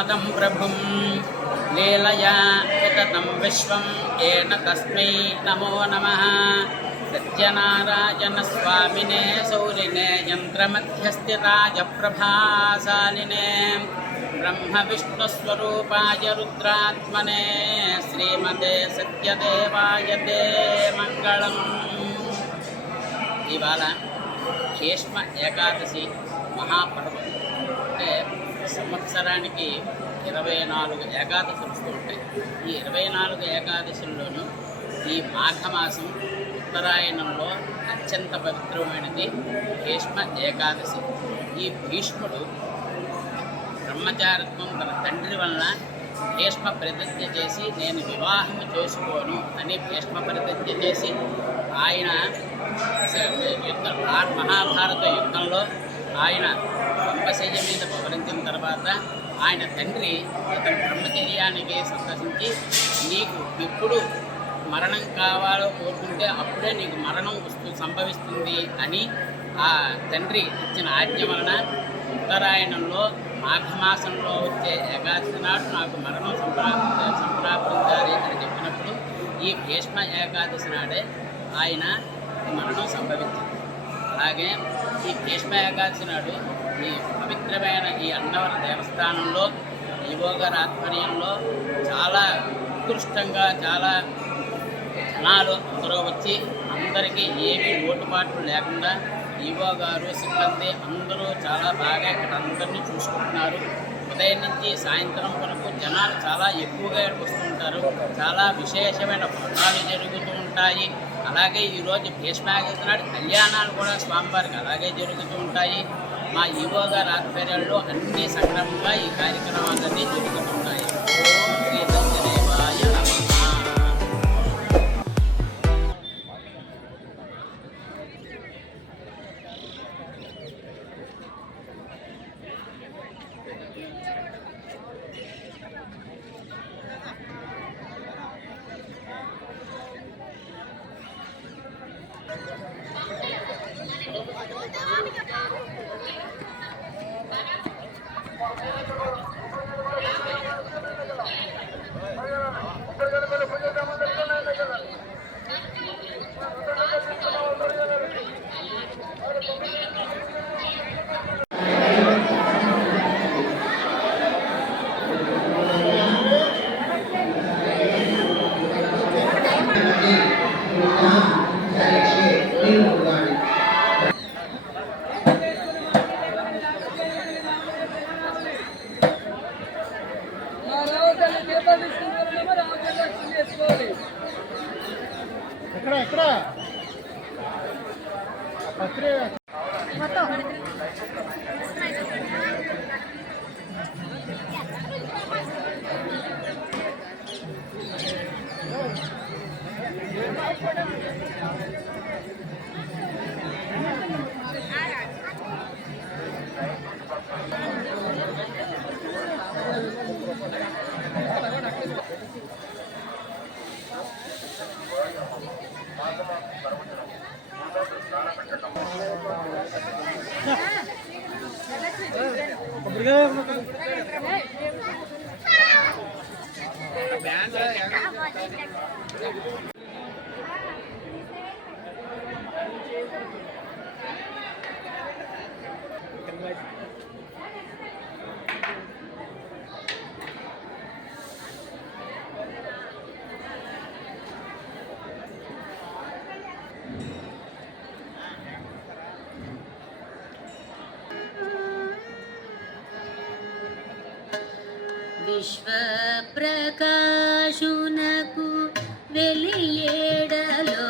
जगन्मदं प्रभुं लीलया विततं विश्वं येन तस्मै नमो नमः। सत्यनारायणस्वामिने शौरिणे यन्त्रमध्यस्थिताय प्रभाशालिने ब्रह्मविष्णुस्वरूपाय रुद्रात्मने श्रीमते सत्यदेवाय ते मङ्गलम्। ఇవాళ భీష్మ ఏకాదశి మహాపర్వం. అంటే సంవత్సరానికి 24 ఏకాదశులు వస్తూ ఉంటాయి. ఈ 24 ఏకాదశుల్లోనూ ఈ మాఘమాసం ఉత్తరాయణంలో అత్యంత పవిత్రమైనది భీష్మ ఏకాదశి. ఈ భీష్ముడు బ్రహ్మచారిత్వం తన తండ్రి వలన భీష్మ ప్రతిజ్ఞ చేసి నేను వివాహము చేసుకోను అని భీష్మ ప్రతిజ్ఞ చేసి ఆయన మహాభారత యుద్ధంలో ఆయన పంపశయ్య మీద పవరించిన తర్వాత ఆయన తండ్రి ఇతని బ్రహ్మచర్యానికి సందర్శించి నీకు ఎప్పుడు మరణం కావాలో కోరుకుంటే అప్పుడే నీకు మరణం సంభవిస్తుంది అని ఆ తండ్రి ఇచ్చిన ఆజ్ఞ వలన ఉత్తరాయణంలో మాఘమాసంలో వచ్చే ఏకాదశి నాడు నాకు మరణం సంప్రాప్తించాలి అని చెప్పినప్పుడు ఈ భీష్మ ఏకాదశి నాడే ఆయన మరణం సంభవించింది. అలాగే ఈ భీష్మ ఏకాదశి నాడు ఈ పవిత్రమైన ఈ అన్నవర దేవస్థానంలో ఈవో గారి ఆధ్వర్యంలో చాలా ఉత్కృష్టంగా చాలా జనాలు అందరూ వచ్చి అందరికీ ఏమీ లోటుపాట్లు లేకుండా ఈవో గారు సిబ్బంది అందరూ చాలా బాగా ఇక్కడ అందరినీ చూసుకుంటున్నారు. ఉదయం నుంచి సాయంత్రం వరకు జనాలు చాలా ఎక్కువగా వస్తుంటారు. చాలా విశేషమైన వ్రతాలు జరుగుతూ ఉంటాయి. అలాగే ఈరోజు భీష్మాకేశి నాడు కళ్యాణాలు కూడా స్వామివారికి అలాగే జరుగుతూ ఉంటాయి. మా ఈవో గారి ఆధ్వర్యంలో అన్ని సక్రమంగా ఈ కార్యక్రమాలన్నీ జరుగుతుంటాయి. ఓం శ్రీ సత్యదేవాయ నమః. విశ్వప్రకాశునకు వెలియేడలో